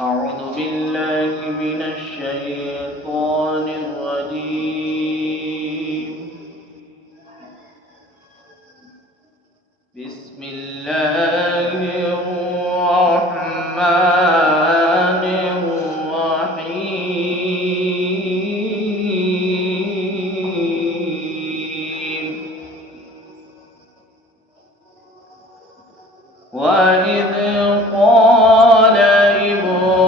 أعوذ بالله من الشيطان الرجيم. بسم الله الرحمن الرحيم. وإذ قال إبراهيم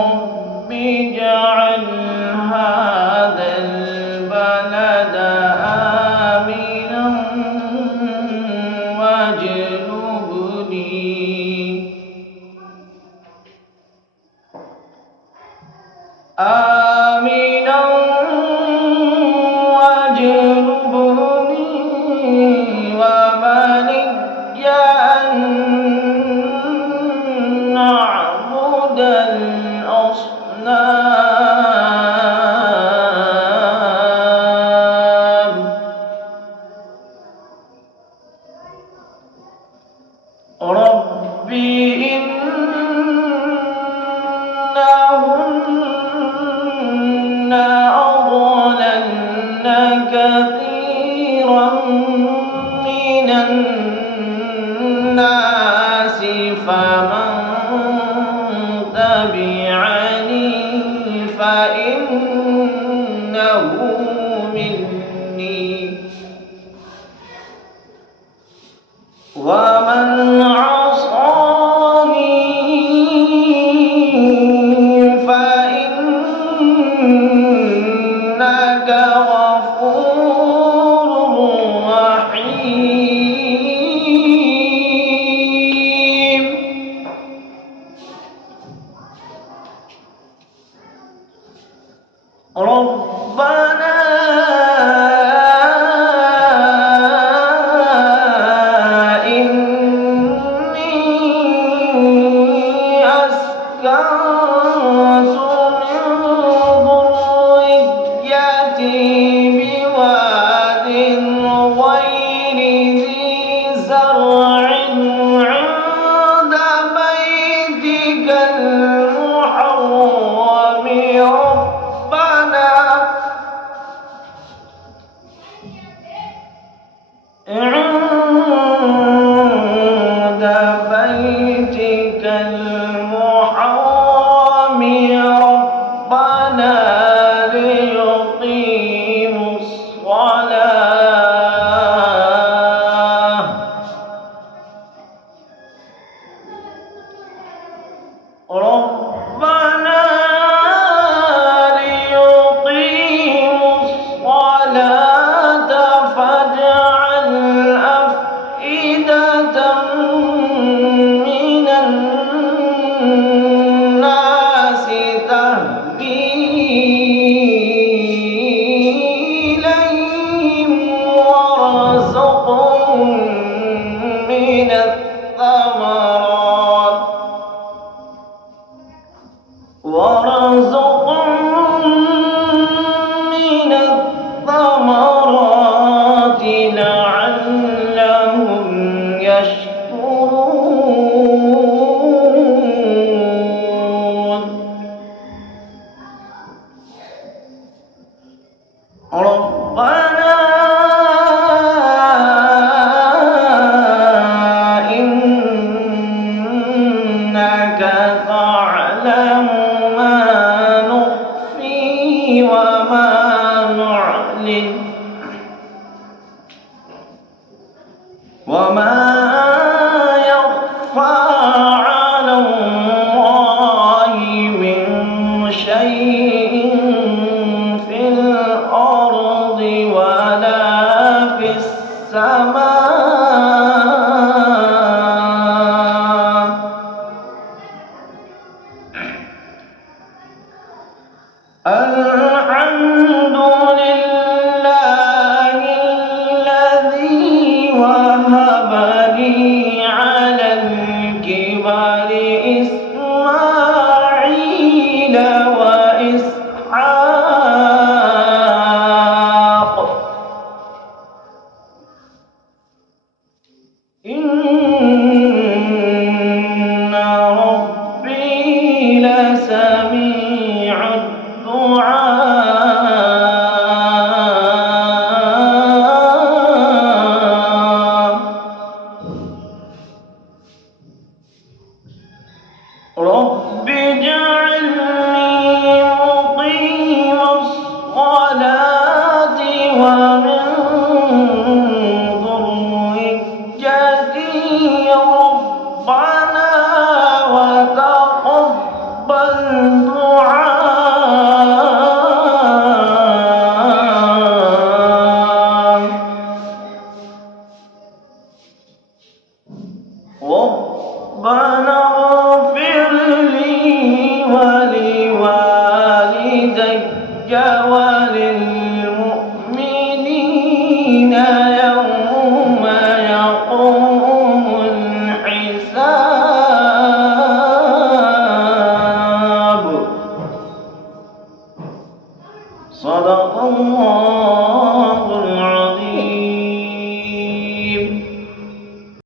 رب اجعل هذا البلد آمنا واجنبني وبني أن نعبد الأصنام. رب إنهن أضللن كثيرا من الناس فمن تبعني فإنه مني ومن عصاني فإنك غفور رحيم. ربنا بواد غير ذي زرع عند بيتك المحرم ربنا ليقيموا الصلاة. ربنا ليقيموا الصلاة فاجعل أفئدة من الناس تهدي إليهم وارزقهم من الثمرات لعلهم يشكرون. ربنا إنك ربنا اغفر لي ولوالدي وللمؤمنين يوم يقوم الحساب. صدق الله العظيم.